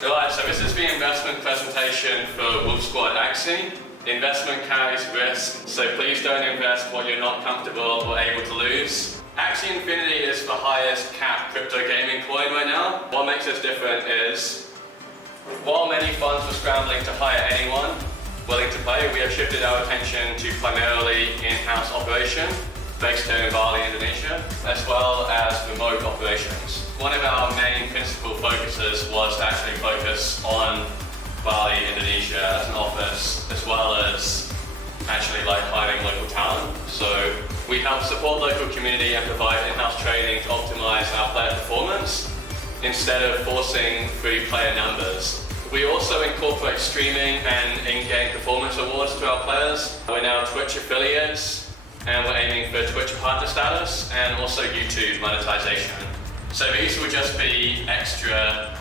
Alright, so this is the investment presentation for Wolf Squad Axie. Investment carries risk, so please don't invest what you're not comfortable or able to lose. Axie Infinity is the highest cap crypto gaming coin right now. What makes us different is, while many funds were scrambling to hire anyone willing to play, we have shifted our attention to primarily in-house operation based here in Bali, Indonesia, as well as remote operations. One of our main principal focuses was to actually focus on Bali, Indonesia as an office, as well as actually hiring local talent. So we help support local community and provide in-house training to optimize our player performance instead of forcing free player numbers. We also incorporate streaming and in-game performance awards to our players. We're now Twitch affiliates, and we're aiming for Twitch partner status and also YouTube monetization. So these will just be extra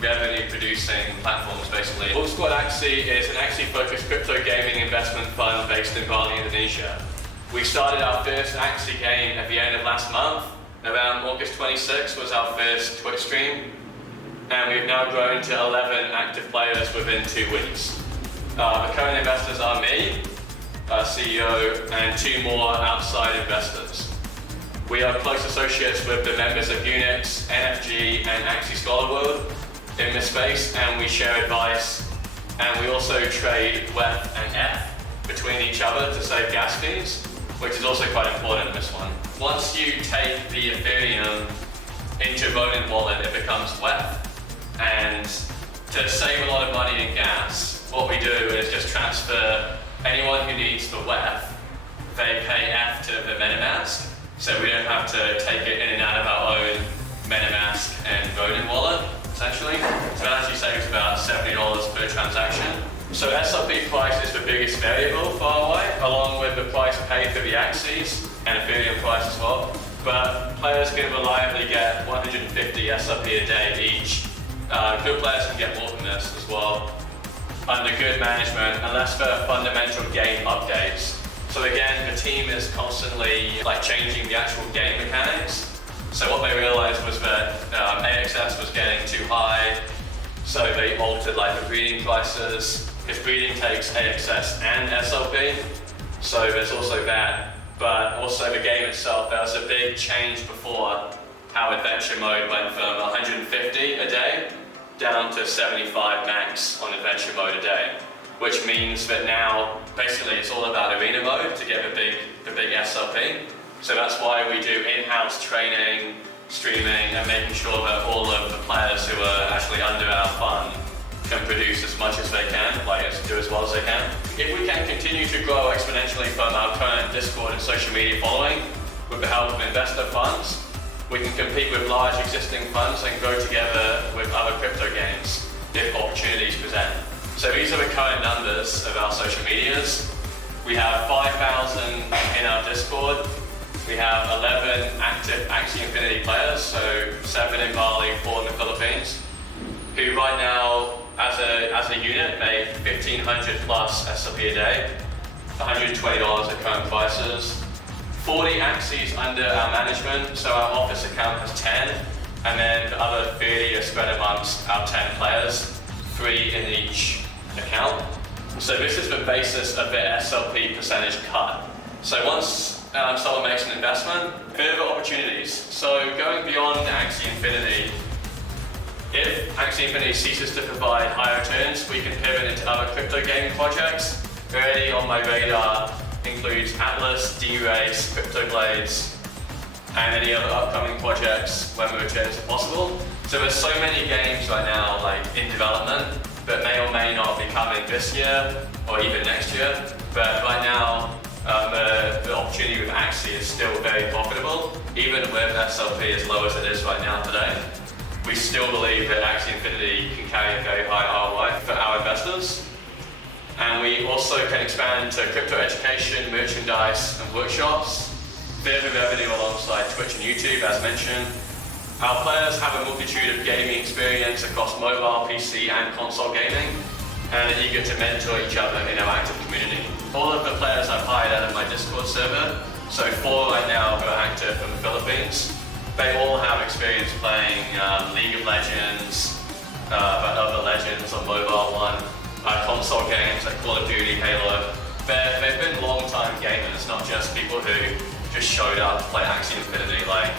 revenue producing platforms basically. Wolf Squad Axie is an Axie-focused crypto gaming investment fund based in Bali, Indonesia. We started our first Axie game at the end of last month. Around August 26th was our first Twitch stream, and we've now grown to 11 active players within 2 weeks. The current investors are me, our CEO, and 2 more outside investors. We are close associates with the members of Unix, NFG, and Axie Scholar World in this space, and we share advice, and we also trade WEF and F between each other to save gas fees, which is also quite important in this one. Once you take the Ethereum into Ronin wallet, it becomes WEF, and to save a lot of money in gas, what we do is just transfer anyone who needs the WEF, they pay F to the MetaMask, so we don't have to take it in and out of our own MetaMask and Ronin wallet, essentially. So that actually saves about $70 per transaction. So SLP price is the biggest variable for ROI, along with the price paid for the Axies and Ethereum price as well. But players can reliably get 150 SLP a day each. Good players can get more than this as well, under good management, unless there are fundamental game updates. So again, the team is constantly changing the actual game mechanics. So what they realized was that AXS was getting too high, so they altered the breeding prices, because breeding takes AXS and SLP, so there's also that. But also the game itself, there was a big change before how adventure mode went from 150 a day down to 75 max on adventure mode a day, which means that now basically it's all about arena mode to get the big SLP. So that's why we do in-house training, streaming, and making sure that all of the players who are actually under our fund can produce as much as they can, do as well as they can. If we can continue to grow exponentially from our current Discord and social media following with the help of investor funds, we can compete with large existing funds and grow together with other crypto games if opportunities present. So these are the current numbers of our social medias. We have 5,000 in our Discord. We have 11 active Axie Infinity players, so 7 in Bali, 4 in the Philippines, who right now, as a unit, make 1,500 plus SLP a day, $120 at current prices. 40 Axies under our management, so our office account has 10, and then the other 30 are spread amongst our 10 players, 3 in each account. So this is the basis of the SLP percentage cut. So once someone makes an investment, further opportunities. So going beyond Axie Infinity, if Axie Infinity ceases to provide higher returns, we can pivot into other crypto gaming projects. Already on my radar includes Atlas, D-Race, Crypto Blades, and any other upcoming projects when the returns are possible. So there's so many games right now in development that may or may not be coming this year or even next year. But right now, the opportunity with Axie is still very profitable, even with SLP as low as it is right now today. We still believe that Axie Infinity can carry a very high ROI for our investors. And we also can expand into crypto education, merchandise, and workshops. Further revenue alongside Twitch and YouTube, as mentioned. Our players have a multitude of gaming experience across mobile, PC, and console gaming, and are eager to mentor each other in our active community. All of the players I've hired out of my Discord server, so 4 right now who are active from the Philippines, they all have experience playing League of Legends, but other Legends on mobile one, console games like Call of Duty, Halo. They've been long-time gamers, not just people who just showed up to play Axie Infinity. Like,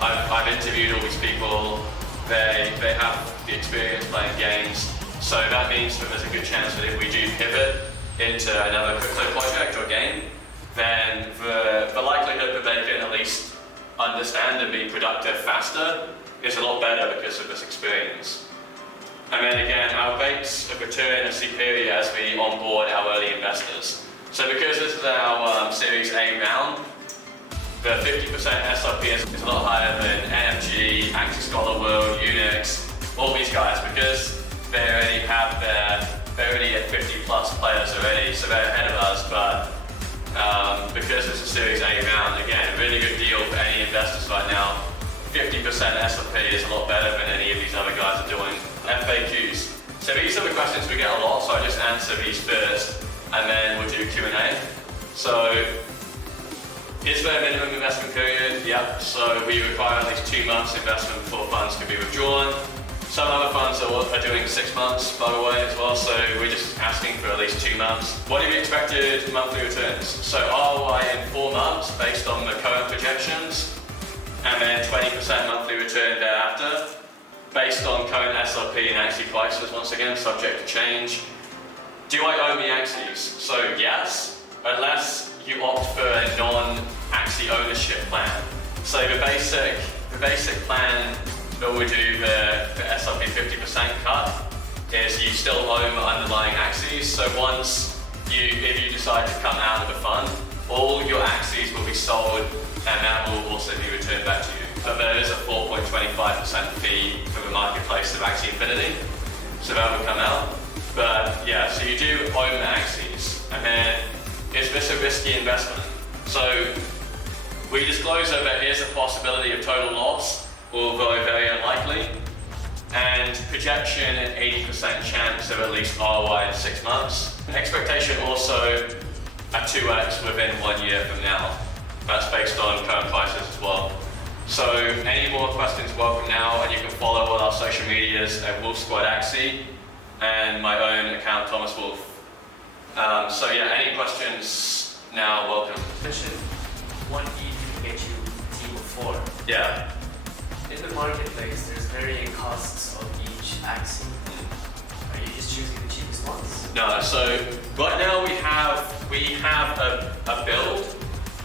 I've interviewed all these people, they have the experience playing games, so that means that there's a good chance that if we do pivot into another crypto project or game, then the likelihood that they can at least understand and be productive faster is a lot better because of this experience. And then again, our rates of return are superior as we onboard our early investors. So because this is our Series A round, the 50% SRP is a lot higher than NMG, Axie Scholar World, Unix, all these guys, because they're already at 50 plus players already, so they're ahead of us. But because it's a Series A round, again, a really good deal for any investors right now. 50% SRP is a lot better than any of these other guys are doing. FAQs. So these are the questions we get a lot, so I just answer these first, and then we'll do Q&A. So, is there a minimum investment period? Yep, so we require at least 2 months investment before funds can be withdrawn. Some other funds are doing 6 months, by the way, as well, so we're just asking for at least 2 months. What are the expected monthly returns? So ROI in 4 months, based on the current projections, and then 20% monthly return thereafter, based on current SRP and Axie prices, once again, subject to change. Do I own the Axies? So yes, unless you opt for a non-Axie ownership plan. So the basic plan that we do the SRP 50% cut is you still own the underlying Axies. So if you decide to come out of the fund, all your Axies will be sold and that will also be returned back to you. But there is a 4.25% fee for the marketplace of Axie Infinity, so that will come out. But yeah, so you do own the Axies, and then is this a risky investment? So we disclose that there is a possibility of total loss, although very unlikely, and projection an 80% chance of at least ROI in 6 months. Expectation also a 2x within 1 year from now. That's based on current prices as well. So any more questions, welcome now, and you can follow all our social medias at Wolf Squad Axie and my own account, Thomas Wolf. So yeah, any questions now, welcome. Mention 1 ETH to get you team of 4. Yeah. In the marketplace, there's varying costs of each Axie. Are you just choosing the cheapest ones? No, so right now we have a build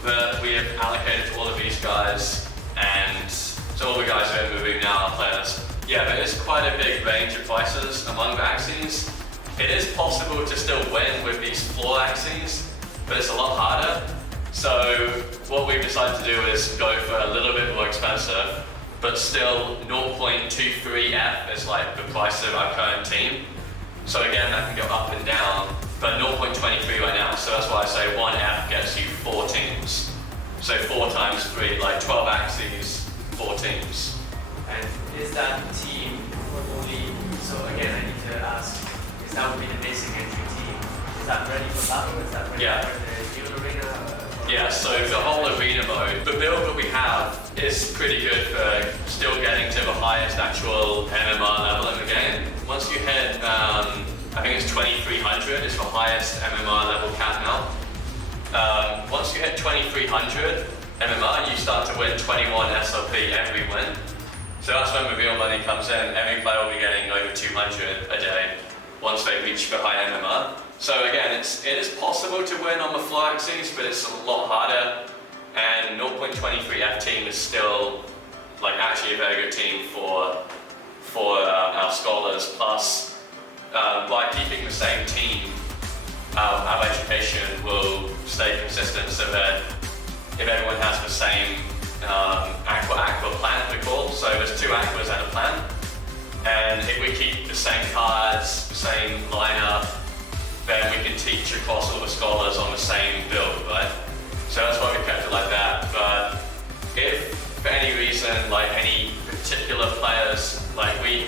that we have allocated to all of these guys, and so all the guys who are moving now are players. Yeah, there is quite a big range of prices among the Axies. It is possible to still win with these floor Axies, but it's a lot harder. So what we've decided to do is go for a little bit more expensive, but still 0.23F is like the price of our current team. So again, that can go up and down, but 0.23 right now, so that's why I say 1F gets you 4 teams. So 4 times 3, like 12 Axies, 4 teams. And is that team only, so again I need to ask, is that would be the basic entry team? Is that ready for battle? Is that ready for the new arena? Yeah, so the whole arena mode, the build that we have is pretty good for still getting to the highest actual MMR level in the game. Once you hit, I think it's 2300 is the highest MMR level cap now. Once you hit 2300 MMR, you start to win 21 SRP every win. So that's when the real money comes in. Every player will be getting over 200 a day once they reach the high MMR. So again, it is possible to win on the floor Axies, but it's a lot harder. And 0.23F team is still like actually a very good team for our scholars. Plus, by keeping the same team, our education will stay consistent, so that if everyone has the same aqua plan, we call. So there's 2 aquas and a plan. And if we keep the same cards, the same lineup, then we can teach across all the scholars on the same build, right? So that's why we kept it like that. But if for any reason, like any particular players, like we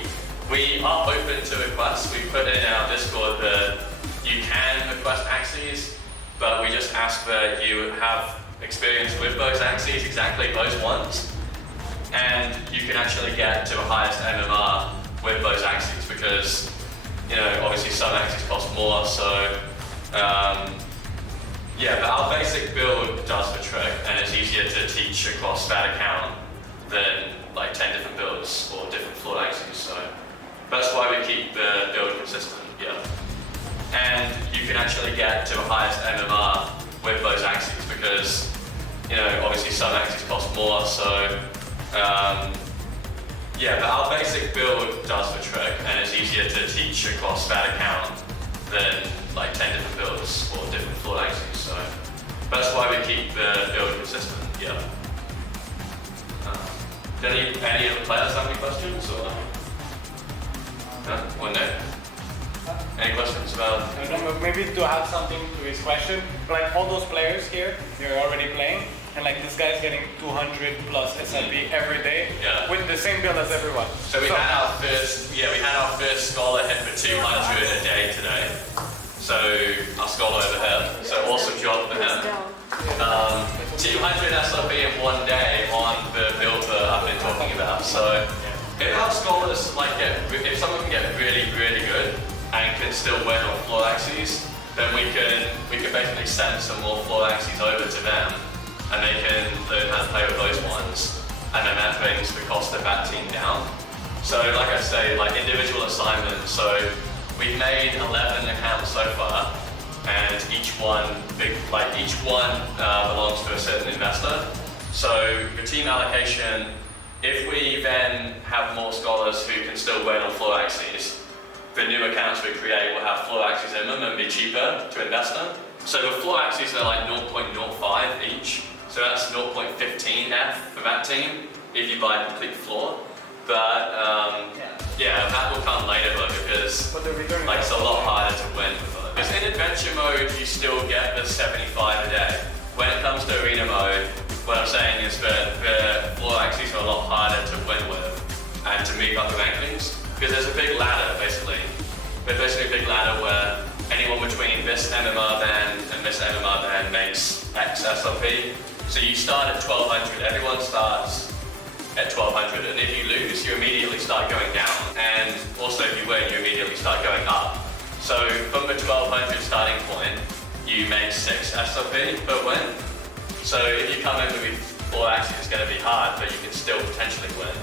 are open to requests. We put in our Discord that you can request Axies, but we just ask that you have experience with those Axies, exactly those ones, and you can actually get to the highest MMR with those axes because, you know, obviously some axes cost more, so yeah, but our basic build does the trick, and it's easier to teach across that account than like 10 different builds or different floor axes, so that's why we keep the build consistent, yeah. And you can actually get to the highest MMR with those axes because, you know, obviously some axes cost more, so yeah, but our basic build does the trick, and it's easier to teach across that account than like 10 different builds or different floor axes, so that's why we keep the build consistent, yeah. Do any of the players have any questions, or no? Or no? Any questions about? Maybe to add something to his question, like all those players here, they're already playing, and like this guy's getting 200 plus SLP every day with the same build as everyone. So we had our first scholar hit for 200 a day today. So our scholar over here. So awesome job for him. 200 SLP in one day on the build that I've been talking about. So if our scholars if someone can get really, really good and can still win on floor axes, then we can basically send some more floor axes over to them, and they can learn how to play with those ones, and then that brings the cost of that team down. So like I say, like individual assignments, so we've made 11 accounts so far, and each one belongs to a certain investor. So the team allocation, if we then have more scholars who can still win on floor axes, the new accounts we create will have floor axes in them and be cheaper to invest in. So the floor axes are like 0.05 each. So that's 0.15F for that team if you buy a complete floor. But yeah, that will come later though because it's a lot harder to win. Because in adventure mode you still get the 75 a day. When it comes to arena mode, what I'm saying is that the floor axes are a lot harder to win with and to move up the rankings. Because there's a big ladder basically. There's basically a big ladder where anyone between this MMR band and this MMR band makes X SLP. So you start at 1200, everyone starts at 1200, and if you lose, you immediately start going down. And also if you win, you immediately start going up. So from the 1200 starting point, you make 6 SLP per win. So if you come in with 4 axes, it's going to be hard, but you can still potentially win.